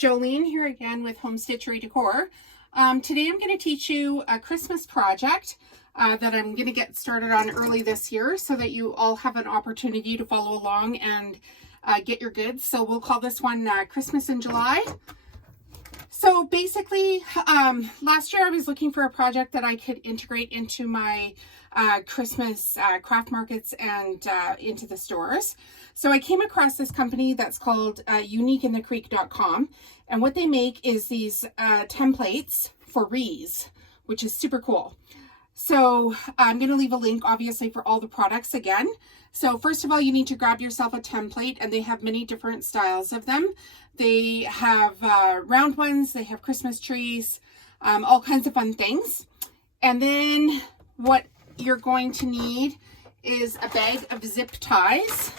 Jolene here again with Home Stitchery Decor. Today I'm going to teach you a Christmas project that I'm going to get started on early this year so that you all have an opportunity to follow along and get your goods. So we'll call this one Christmas in July. So basically, last year I was looking for a project that I could integrate into my Christmas craft markets and into the stores. So I came across this company that's called uniqueinthecreek.com, and what they make is these templates for wreaths, which is super cool. So I'm going to leave a link obviously for all the products again. So first of all, you need to grab yourself a template, and they have many different styles of them. They have round ones, they have Christmas trees, all kinds of fun things. And then what you're going to need is a bag of zip ties.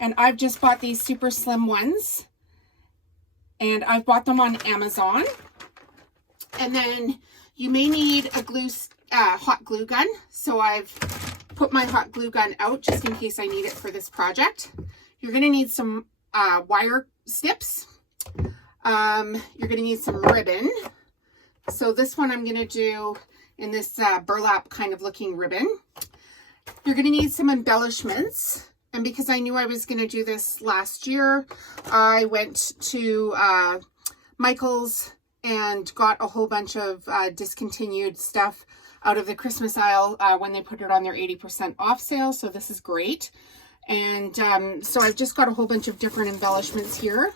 And I've just bought these super slim ones, and I've bought them on Amazon. And then you may need a hot glue gun. So I've put my hot glue gun out just in case I need it for this project. You're going to need some wire snips. You're going to need some ribbon. So this one I'm going to do in this burlap kind of looking ribbon. You're going to need some embellishments. And because I knew I was going to do this last year, I went to Michael's and got a whole bunch of discontinued stuff out of the Christmas aisle when they put it on their 80% off sale. So this is great. And so I've just got a whole bunch of different embellishments here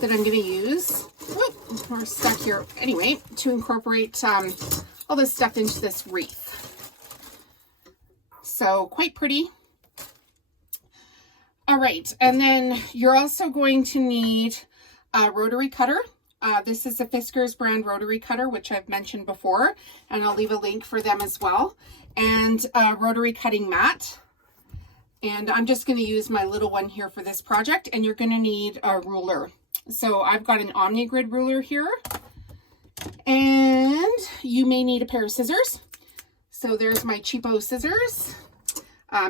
that I'm going to use. Whoop, we're stuck here. Anyway, to incorporate all this stuff into this wreath. So quite pretty. All right, and then you're also going to need a rotary cutter. This is the Fiskars brand rotary cutter, which I've mentioned before, and I'll leave a link for them as well. And a rotary cutting mat. And I'm just going to use my little one here for this project, and you're going to need a ruler. So I've got an OmniGrid ruler here, and you may need a pair of scissors. So there's my cheapo scissors.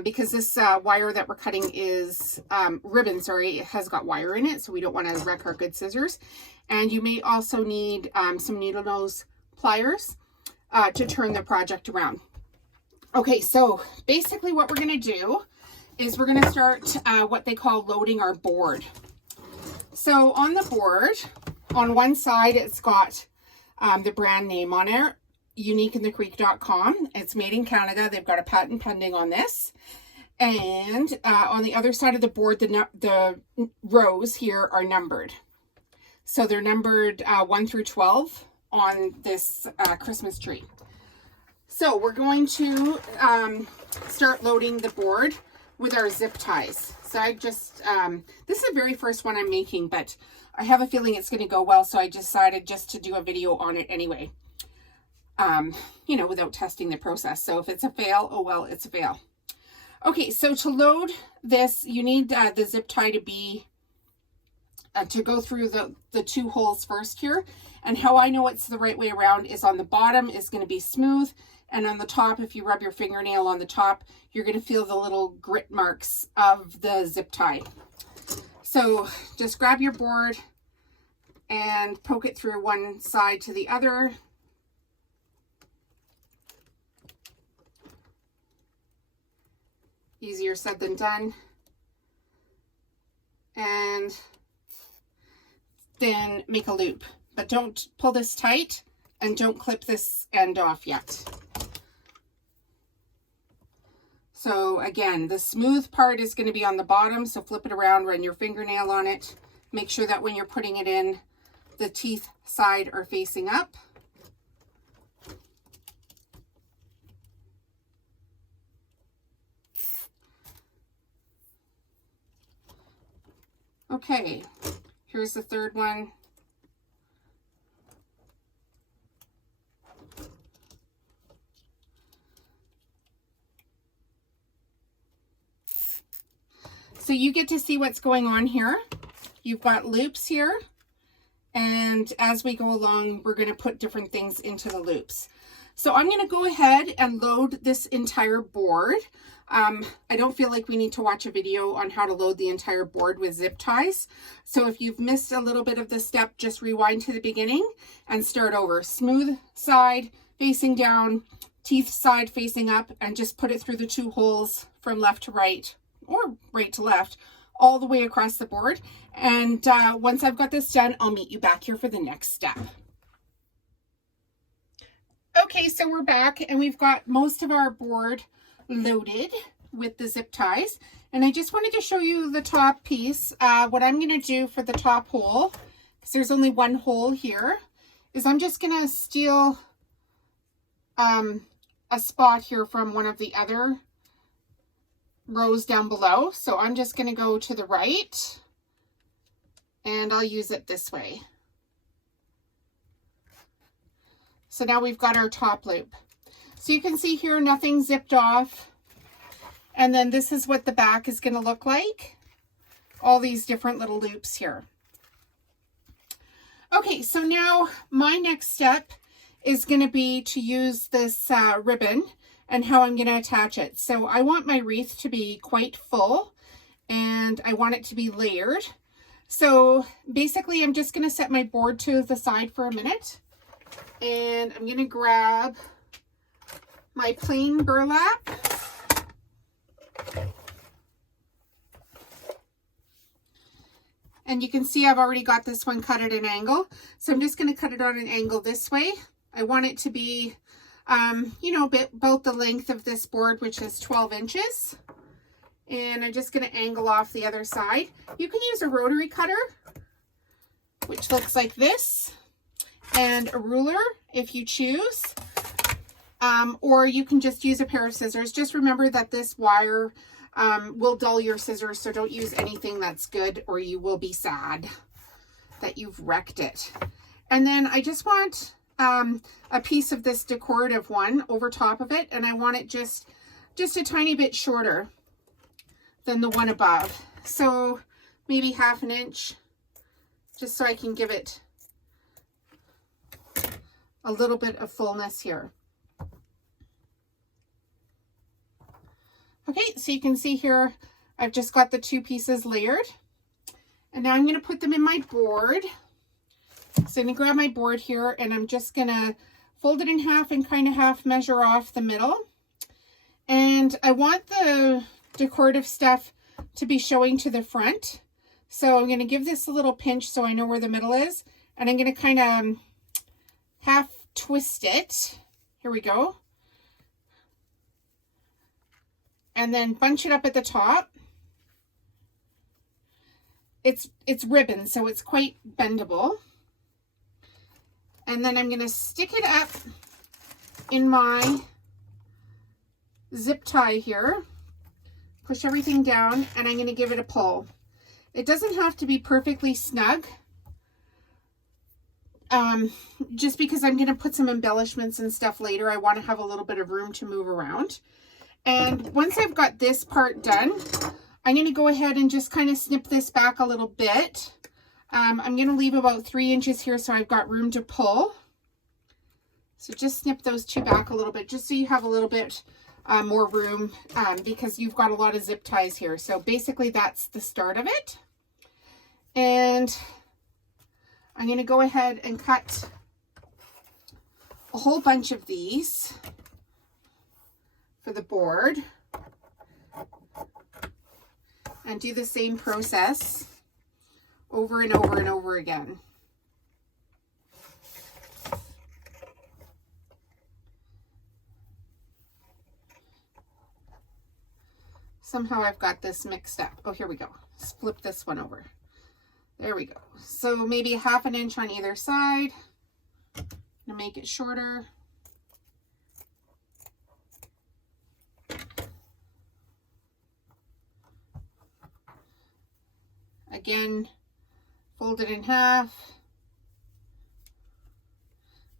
Because this wire that we're cutting is ribbon, sorry, it has got wire in it, so we don't want to wreck our good scissors. And you may also need some needle nose pliers to turn the project around. Okay, so basically what we're going to do is we're going to start what they call loading our board. So on the board, on one side, it's got the brand name on it. uniqueinthecreek.com. It's made in Canada. They've got a patent pending on this. And on the other side of the board, the rows here are numbered. So they're numbered 1 through 12 on this Christmas tree. So we're going to start loading the board with our zip ties. So I just, this is the very first one I'm making, but I have a feeling it's going to go well. So I decided just to do a video on it anyway. You know, without testing the process. So if it's a fail, oh well, it's a fail. Okay, so to load this, you need the zip tie to be, to go through the 2 holes first here. And how I know it's the right way around is on the bottom is going to be smooth. And on the top, if you rub your fingernail on the top, you're going to feel the little grit marks of the zip tie. So just grab your board and poke it through one side to the other. Easier said than done. And then make a loop. But don't pull this tight and don't clip this end off yet. So again, the smooth part is going to be on the bottom. So flip it around, run your fingernail on it. Make sure that when you're putting it in, the teeth side are facing up. Okay, here's the third one. So you get to see what's going on here. You've got loops here, and as we go along, we're going to put different things into the loops. So I'm going to go ahead and load this entire board. I don't feel like we need to watch a video on how to load the entire board with zip ties. So if you've missed a little bit of this step, just rewind to the beginning and start over. Smooth side facing down, teeth side facing up, and just put it through the 2 holes from left to right or right to left, all the way across the board. And once I've got this done, I'll meet you back here for the next step. Okay, so we're back and we've got most of our board loaded with the zip ties. And I just wanted to show you the top piece. What I'm going to do for the top hole, because there's only one hole here, is I'm just going to steal a spot here from one of the other rows down below. So I'm just going to go to the right and I'll use it this way. So now we've got our top loop. So you can see here, nothing zipped off. And then this is what the back is going to look like. All these different little loops here. Okay, so now my next step is going to be to use this ribbon and how I'm going to attach it. So I want my wreath to be quite full and I want it to be layered. So basically I'm just going to set my board to the side for a minute. And I'm going to grab my plain burlap. And you can see I've already got this one cut at an angle. So I'm just going to cut it on an angle this way. I want it to be, you know, about the length of this board, which is 12 inches. And I'm just going to angle off the other side. You can use a rotary cutter, which looks like this, and a ruler if you choose, or you can just use a pair of scissors. Just remember that this wire will dull your scissors, so don't use anything that's good or you will be sad that you've wrecked it. And then I just want a piece of this decorative one over top of it, and I want it just a tiny bit shorter than the one above. So maybe 1/2 inch, just so I can give it a little bit of fullness here. Okay, so you can see here, I've just got the 2 pieces layered. And now I'm going to put them in my board. So I'm going to grab my board here and I'm just going to fold it in half and kind of half measure off the middle. And I want the decorative stuff to be showing to the front. So I'm going to give this a little pinch so I know where the middle is. And I'm going to kind of half twist it. Here we go. And then bunch it up at the top. It's ribbon, so it's quite bendable. And then I'm going to stick it up in my zip tie here. Push everything down, and I'm going to give it a pull. It doesn't have to be perfectly snug. Just because I'm going to put some embellishments and stuff later, I want to have a little bit of room to move around. And once I've got this part done, I'm going to go ahead and just kind of snip this back a little bit. I'm going to leave about 3 inches here so I've got room to pull. So just snip those 2 back a little bit, just so you have a little bit more room, because you've got a lot of zip ties here. So basically that's the start of it. And I'm going to go ahead and cut a whole bunch of these for the board and do the same process over and over and over again. Somehow I've got this mixed up. Oh, here we go. Let's flip this one over. There we go. So maybe 1/2 inch on either side to make it shorter. Again, fold it in half.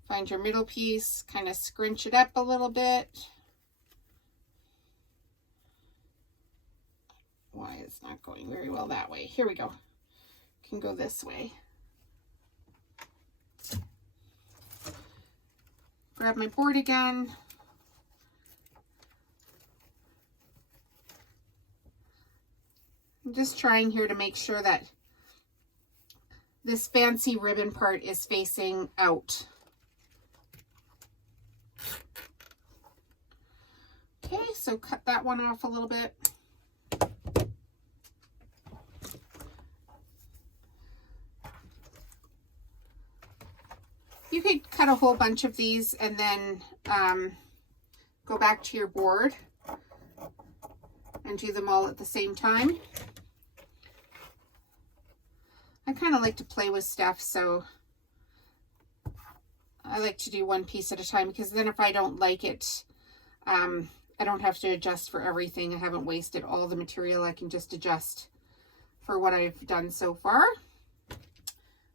Find your middle piece, kind of scrunch it up a little bit. Why it's not going very well that way. Here we go. Can go this way. grab my board again. I'm just trying here to make sure that this fancy ribbon part is facing out. Okay, so cut that one off a little bit. You could cut a whole bunch of these and then go back to your board and do them all at the same time. I kind of like to play with stuff, so I like to do one piece at a time, because then if I don't like it, I don't have to adjust for everything. I haven't wasted all the material. I can just adjust for what I've done so far.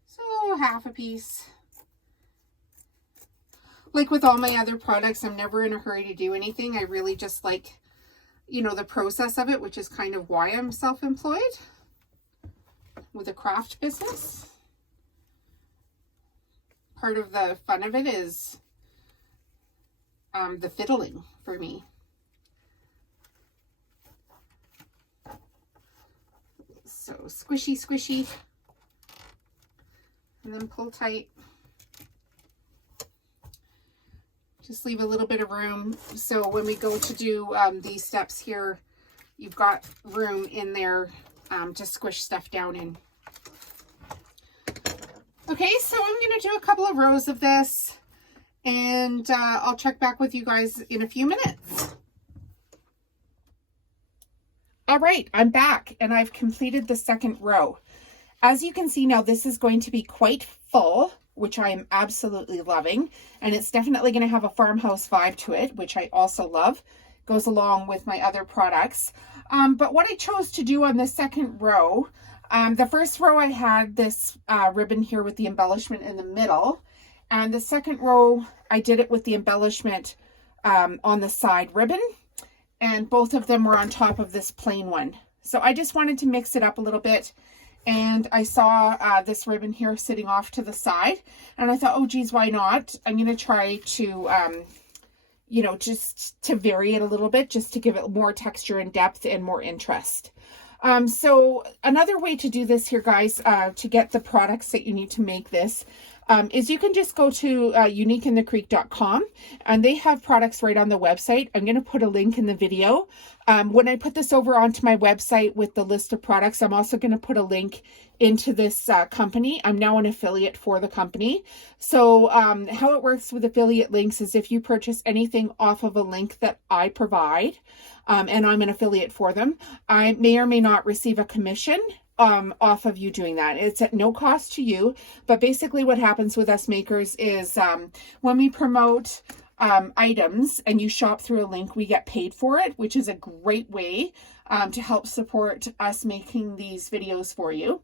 So half a piece. Like with all my other products, I'm never in a hurry to do anything. I really just like, you know, the process of it, which is kind of why I'm self-employed with a craft business. Part of the fun of it is the fiddling for me. So squishy, squishy, and then pull tight. Just leave a little bit of room, so when we go to do these steps here, you've got room in there to squish stuff down in. Okay, so I'm going to do a couple of rows of this, and I'll check back with you guys in a few minutes. All right, I'm back, and I've completed the second row. As you can see now, this is going to be quite full, which I am absolutely loving. And it's definitely going to have a farmhouse vibe to it, which I also love. Goes along with my other products. But what I chose to do on the second row, the first row I had this ribbon here with the embellishment in the middle. And the second row, I did it with the embellishment on the side ribbon. And both of them were on top of this plain one. So I just wanted to mix it up a little bit. And I saw this ribbon here sitting off to the side, and I thought, oh geez, why not? I'm going to try to, you know, just to vary it a little bit, just to give it more texture and depth and more interest. So another way to do this here, guys, to get the products that you need to make this, is you can just go to uniqueinthecreek.com, and they have products right on the website. I'm going to put a link in the video. When I put this over onto my website with the list of products, I'm also going to put a link into this company. I'm now an affiliate for the company. So how it works with affiliate links is if you purchase anything off of a link that I provide, and I'm an affiliate for them, I may or may not receive a commission off of you doing that. It's at no cost to you, but basically what happens with us makers is when we promote items and you shop through a link, we get paid for it, which is a great way to help support us making these videos for you.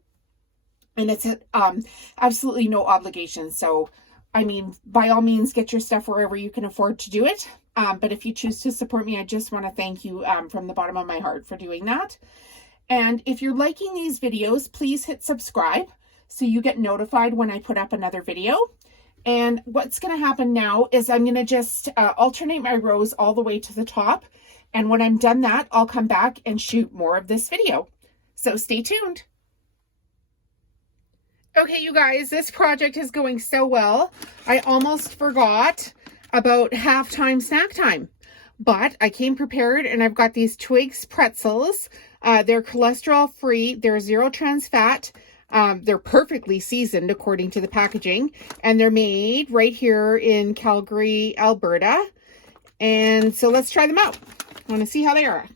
And it's absolutely no obligation. So, I mean, by all means, get your stuff wherever you can afford to do it. But if you choose to support me, I just want to thank you from the bottom of my heart for doing that. And if you're liking these videos, please hit subscribe so you get notified when I put up another video. And what's going to happen now is I'm going to just alternate my rows all the way to the top. And when I'm done that, I'll come back and shoot more of this video. So stay tuned. Okay, you guys, this project is going so well. I almost forgot about halftime snack time. But I came prepared, and I've got these Twigs pretzels. They're cholesterol free. They're 0 trans fat. They're perfectly seasoned according to the packaging, and they're made right here in Calgary, Alberta. And so let's try them out. I want to see how they are.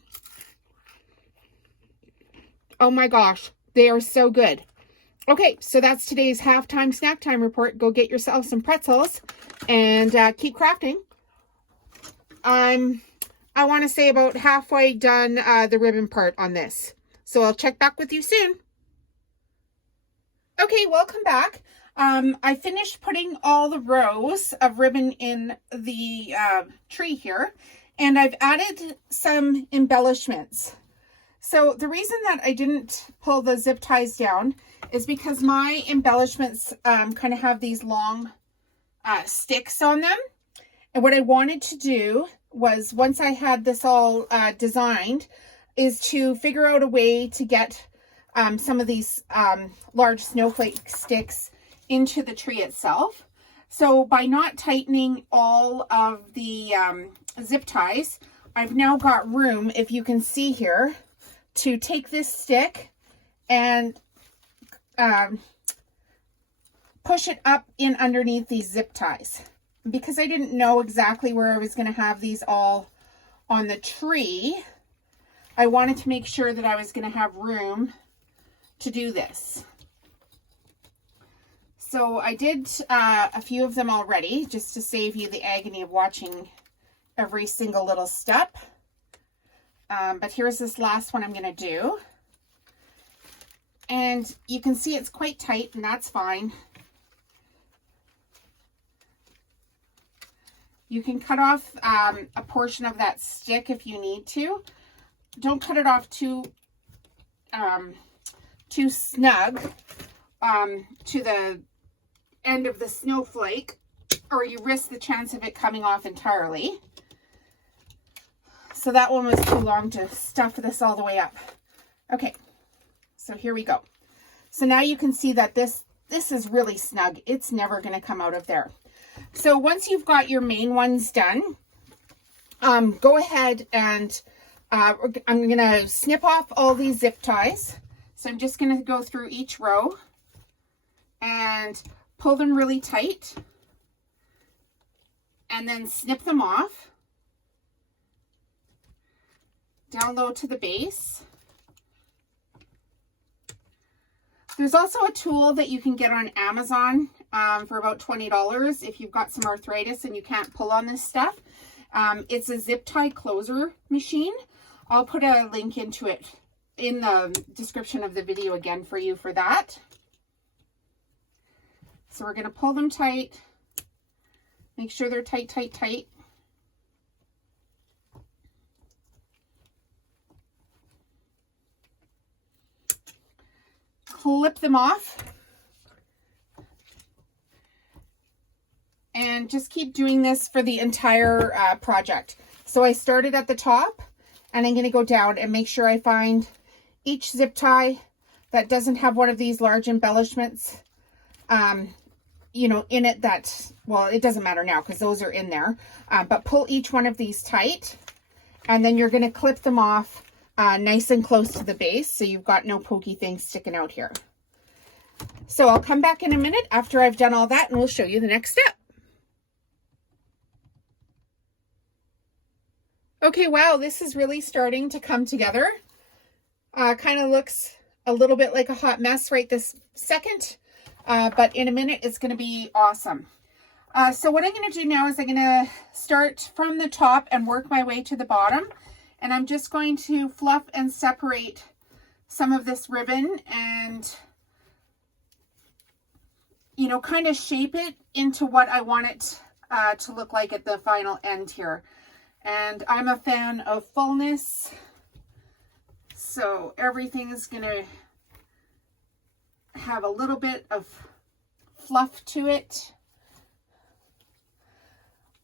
Oh my gosh, they are so good. Okay, so that's today's halftime snack time report. Go get yourself some pretzels and keep crafting. I want to say about halfway done the ribbon part on this. So I'll check back with you soon. Okay, welcome back. I finished putting all the rows of ribbon in the tree here, and I've added some embellishments. So the reason that I didn't pull the zip ties down is because my embellishments kind of have these long sticks on them. what I wanted to do was, once I had this all designed, is to figure out a way to get some of these large snowflake sticks into the tree itself. So by not tightening all of the zip ties, I've now got room, if you can see here, to take this stick and push it up in underneath these zip ties. Because I didn't know exactly where I was going to have these all on the tree, I wanted to make sure that I was going to have room to do this. So I did a few of them already, just to save you the agony of watching every single little step. But here's this last one I'm going to do. And you can see it's quite tight, and that's fine. You can cut off a portion of that stick if you need to. Don't cut it off too snug to the end of the snowflake, or you risk the chance of it coming off entirely. So that one was too long to stuff this all the way up. Okay, so here we go. So now you can see that this is really snug. It's never going to come out of there. So once you've got your main ones done, go ahead and I'm going to snip off all these zip ties. So I'm just going to go through each row and pull them really tight and then snip them off down low to the base. There's also a tool that you can get on Amazon for about $20 if you've got some arthritis and you can't pull on this stuff. It's a zip tie closer machine. I'll put a link into it in the description of the video again for you for that. So we're going to pull them tight. Make sure they're tight, tight, tight. Clip them off. And just keep doing this for the entire project. So I started at the top, and I'm going to go down and make sure I find each zip tie that doesn't have one of these large embellishments, you know, in it. That, well, it doesn't matter now because those are in there. But pull each one of these tight, and then you're going to clip them off nice and close to the base, so you've got no pokey things sticking out here. So I'll come back in a minute after I've done all that, and we'll show you the next step. Okay, wow, this is really starting to come together. Kind of looks a little bit like a hot mess right this second, but in a minute it's going to be awesome. So what I'm going to do now is I'm going to start from the top and work my way to the bottom. And I'm just going to fluff and separate some of this ribbon and, you know, kind of shape it into what I want it to look like at the final end here. And I'm a fan of fullness, so everything is going to have a little bit of fluff to it.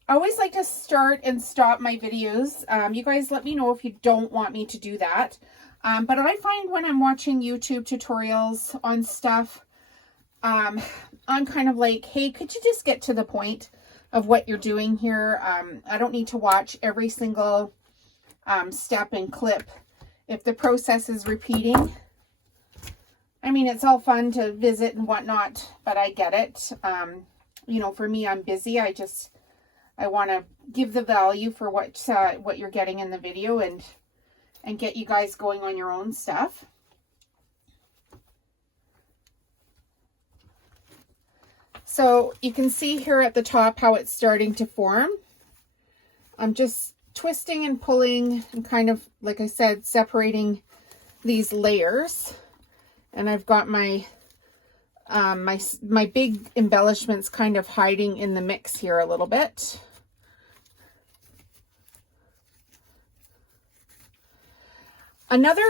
I always like to start and stop my videos. You guys let me know if you don't want me to do that. But I find when I'm watching YouTube tutorials on stuff, I'm kind of like, hey, could you just get to the point of what you're doing here? I don't need to watch every single step and clip if the process is repeating. I mean, it's all fun to visit and whatnot, but I get it. You know, for me, I'm busy. I want to give the value for what you're getting in the video and get you guys going on your own stuff. So you can see here at the top how it's starting to form. I'm just twisting and pulling and kind of, like I said, separating these layers. And I've got my my big embellishments kind of hiding in the mix here a little bit. Another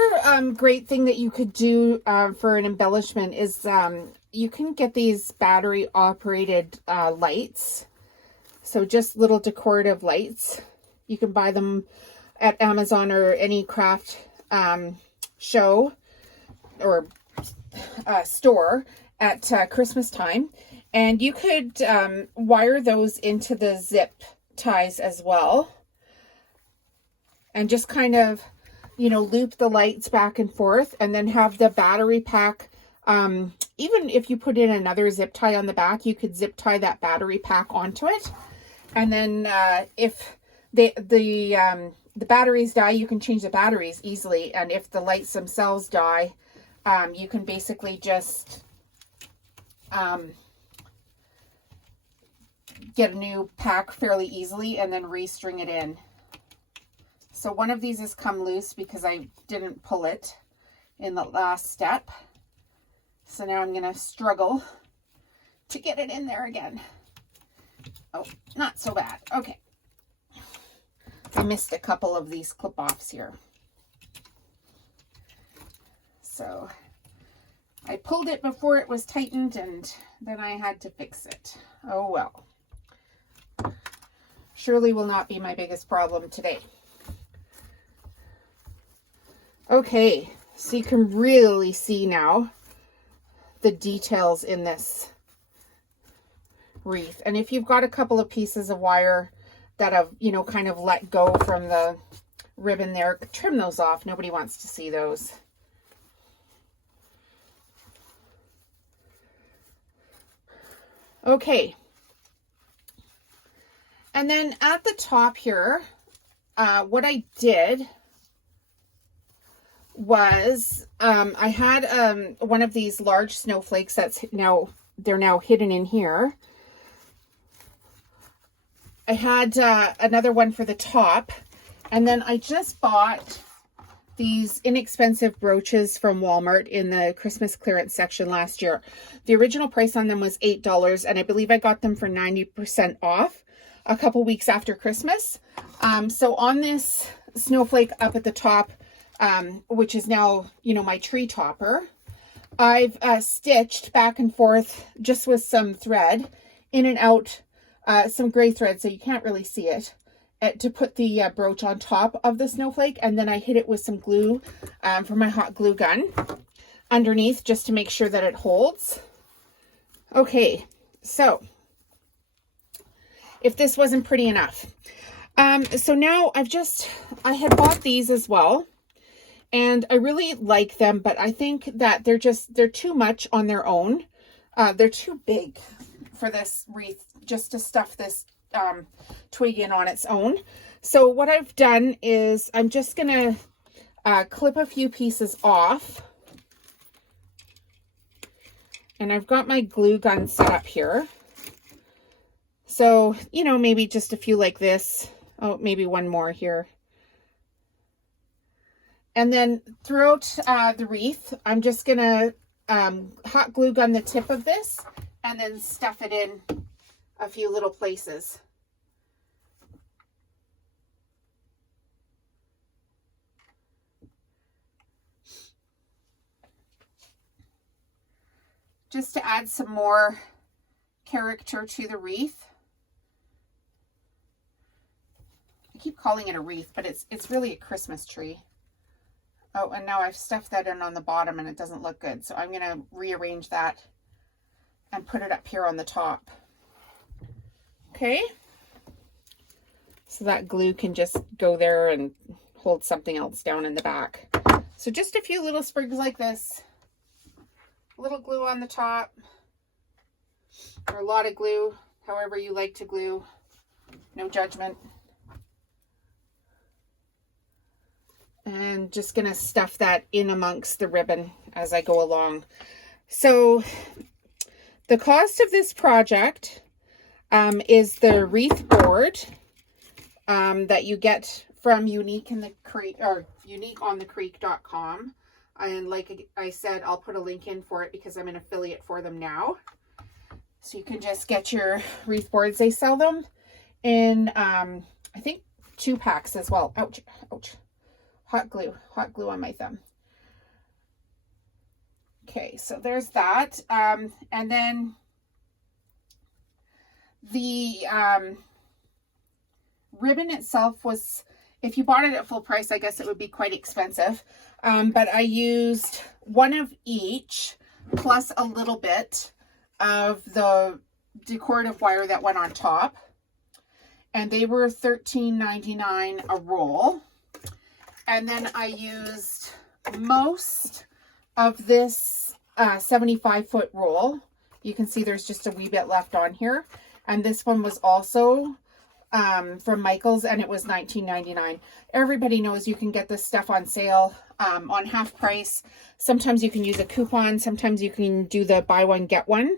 great thing that you could do for an embellishment is you can get these battery operated lights. So just little decorative lights. You can buy them at Amazon or any craft show or store at Christmas time. And you could wire those into the zip ties as well. And just kind of, you know, loop the lights back and forth, and then have the battery pack. Even if you put in another zip tie on the back, you could zip tie that battery pack onto it. And then if the batteries die, you can change the batteries easily. And if the lights themselves die, you can basically just get a new pack fairly easily and then restring it in. So one of these has come loose because I didn't pull it in the last step. So now I'm going to struggle to get it in there again. Oh, not so bad. Okay. I missed a couple of these clip-offs here. So I pulled it before it was tightened, and then I had to fix it. Oh well. Surely will not be my biggest problem today. Okay, so you can really see now the details in this wreath. And if you've got a couple of pieces of wire that have, you know, kind of let go from the ribbon there, trim those off. Nobody wants to see those. Okay. And then at the top here, what I did was I had one of these large snowflakes they're now hidden in here. I had another one for the top, and then I just bought these inexpensive brooches from Walmart in the Christmas clearance section last year. The original price on them was $8, and I believe I got them for 90% off a couple weeks after Christmas. So on this snowflake up at the top, which is now, you know, my tree topper, I've stitched back and forth just with some thread in and out, some gray thread so you can't really see it, to put the brooch on top of the snowflake. And then I hit it with some glue from my hot glue gun underneath just to make sure that it holds. Okay, so if this wasn't pretty enough. So now I had bought these as well, and I really like them, but I think that they're too much on their own. They're too big for this wreath, just to stuff this twig in on its own. So what I've done is I'm just gonna clip a few pieces off, and I've got my glue gun set up here. So, you know, maybe just a few like this. Oh, maybe one more here. And then throughout the wreath, I'm just gonna hot glue gun the tip of this and then stuff it in a few little places. Just to add some more character to the wreath. I keep calling it a wreath, but it's really a Christmas tree. Oh, and now I've stuffed that in on the bottom and it doesn't look good. So I'm going to rearrange that and put it up here on the top. Okay. So that glue can just go there and hold something else down in the back. So just a few little sprigs like this. A little glue on the top. Or a lot of glue, however you like to glue. No judgment. And just going to stuff that in amongst the ribbon as I go along. So the cost of this project is the wreath board that you get from Unique in the Creek, or uniqueonthecreek.com. And like I said, I'll put a link in for it because I'm an affiliate for them now. So you can just get your wreath boards. They sell them in, I think, 2 packs as well. Ouch, ouch. Hot glue on my thumb. Okay, so there's that. And then the ribbon itself was, if you bought it at full price, I guess it would be quite expensive. But I used one of each plus a little bit of the decorative wire that went on top. And they were $13.99 a roll. And then I used most of this 75-foot roll. You can see there's just a wee bit left on here. And this one was also from Michael's, and it was $19.99. Everybody knows you can get this stuff on sale on half price. Sometimes you can use a coupon. Sometimes you can do the buy one, get one.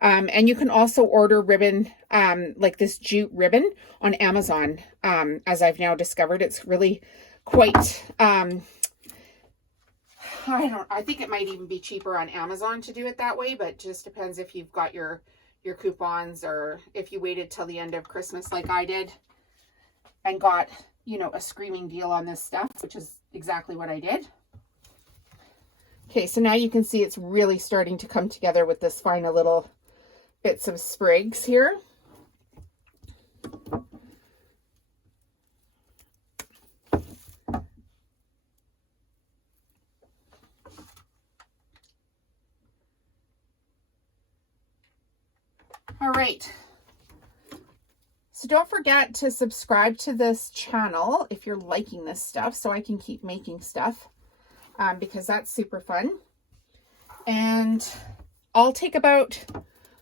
And you can also order ribbon, like this jute ribbon on Amazon. As I've now discovered, it's really quite, I think it might even be cheaper on Amazon to do it that way, but it just depends if you've got your coupons, or if you waited till the end of Christmas like I did and got, you know, a screaming deal on this stuff, which is exactly what I did. Okay, so now you can see it's really starting to come together with this final little bits of sprigs here. All right, so don't forget to subscribe to this channel if you're liking this stuff, so I can keep making stuff, because that's super fun. And I'll take about,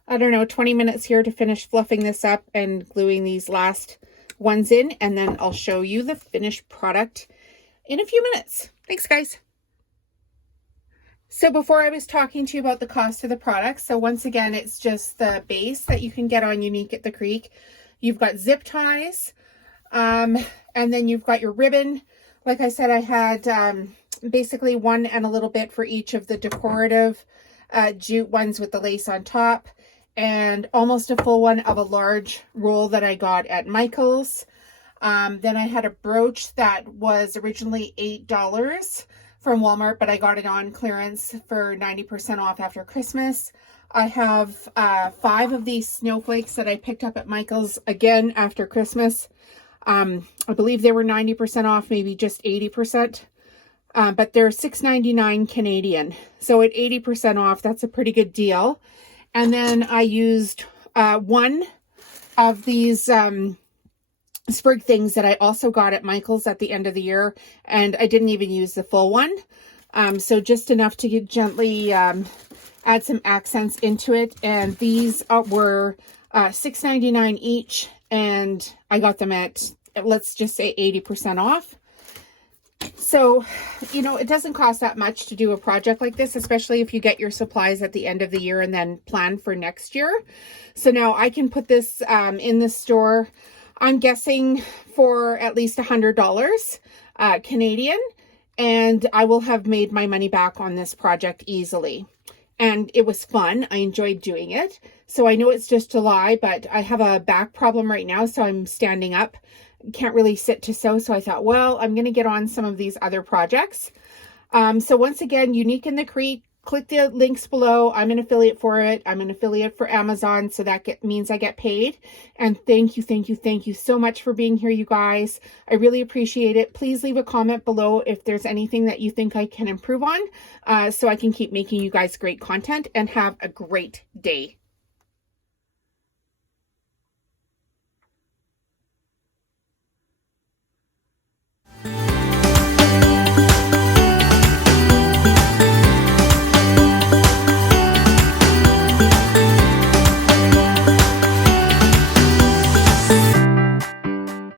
I don't know, 20 minutes here to finish fluffing this up and gluing these last ones in, and then I'll show you the finished product in a few minutes. Thanks, guys. So before I was talking to you about the cost of the product, so once again, it's just the base that you can get on Unique at the Creek. You've got zip ties, and then you've got your ribbon. Like I said, I had basically one and a little bit for each of the decorative jute ones with the lace on top, and almost a full one of a large roll that I got at Michael's. Then I had a brooch that was originally $8 from Walmart, but I got it on clearance for 90% off after Christmas. I have 5 of these snowflakes that I picked up at Michael's again after Christmas. I believe they were 90% off, maybe just 80%. But they're $6.99 Canadian. So at 80% off, that's a pretty good deal. And then I used one of these sprig things that I also got at Michael's at the end of the year, and I didn't even use the full one. So just enough to gently add some accents into it. And these were $6.99 each, and I got them at, let's just say, 80% off. So, you know, it doesn't cost that much to do a project like this, especially if you get your supplies at the end of the year and then plan for next year. So now I can put this in the store, I'm guessing for at least $100 Canadian, and I will have made my money back on this project easily. And it was fun. I enjoyed doing it. So I know it's just July, but I have a back problem right now, so I'm standing up. Can't really sit to sew, so I thought, well, I'm going to get on some of these other projects. So once again, Unique in the Creek, click the links below. I'm an affiliate for it. I'm an affiliate for Amazon, so that means I get paid. And thank you so much for being here, you guys. I really appreciate it. Please leave a comment below if there's anything that you think I can improve on, so I can keep making you guys great content, and have a great day.